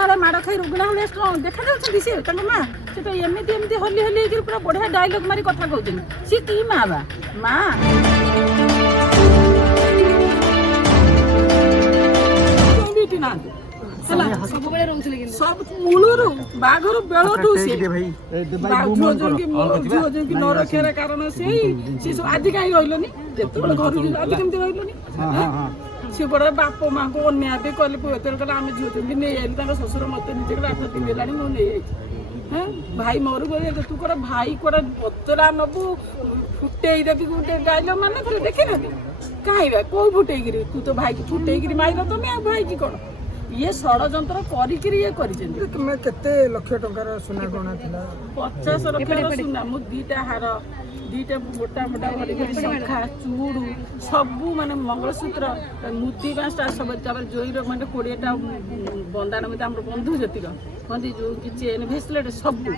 बाड़ेला माड़ खाई रुगणा भाई स्ट्रंग देखा जाऊँ सी माँ से तो एमती एमती हली हली पूरा बढ़िया डायलॉग मारी कथा कहते सी कि माँ बा माँ ना सब मूलर बाघर बेलू सी न रखार कारण से सब आज कहीं रही जो घर आज कमी रही सी बड़ा बाप माँ को अन्याय कले पुतर कले आम झुआ नहीं आई शशुर मत निजे 8 दिन है मुझे हाँ भाई मोर गए तू कौन भाई कौन बतरा नबू फुटे देवी गोटे डायलॉग मान थे देखी ना कहीं कौ फुटे तू तो भाई की फुटे मार तुम भाई की कौन ये षड्यंत्र तुम्हें केते लक्ष टंकार सुना गणा थिला 50 लक्ष सुना मु दीटा हार दीटा मोटा मोटा भरी शंखा चूड़ू सबू माने मंगलसूत्र मुदी 5टा सब जोईर माने 20टा बंदान मत आम बंधु जतिक कहते जो कि चेन भेसलेट सबू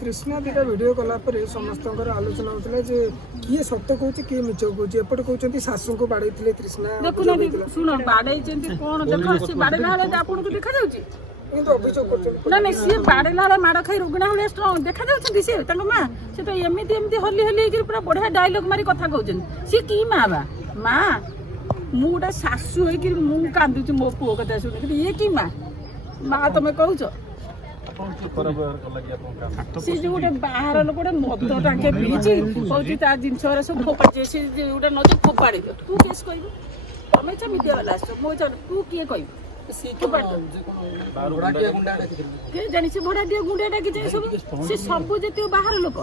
कृष्णा दीटा वीडियो कला पर समस्त आलोचना होता जे किए सत कहूँ किए मिछ कहूँ एपटे कहते शाशु को बाड़े कृष्णा देखुना शुण बाड़े कौन देख सी बाड़े आपको देखा जाऊँगी ना ना सी बाड़ेला माड़ खाई रुगणा भाई स्ट्रंग देखा जाऊँ सी माँ से तो एमती एमती हली हली पूरा बढ़िया डायलॉग मारी कथा कहते सी कि माँ बा माँ मु गोटे शाशु हो कांदुची मो पुओ कथा शुणी ये कि माँ माँ तुम कहूच सी जो गोटे बाहर लोक गोटे मद टांके पीछे कौन ता जिन सब फोपाड़े सी गोटे नदी फोपाड़ी दियो तू केस कह तुम तो मीडिया वाला आस मो तू किए कह जानी से भड़ा दिया गुंडा डाकी सब सी सब जी बाहर लोक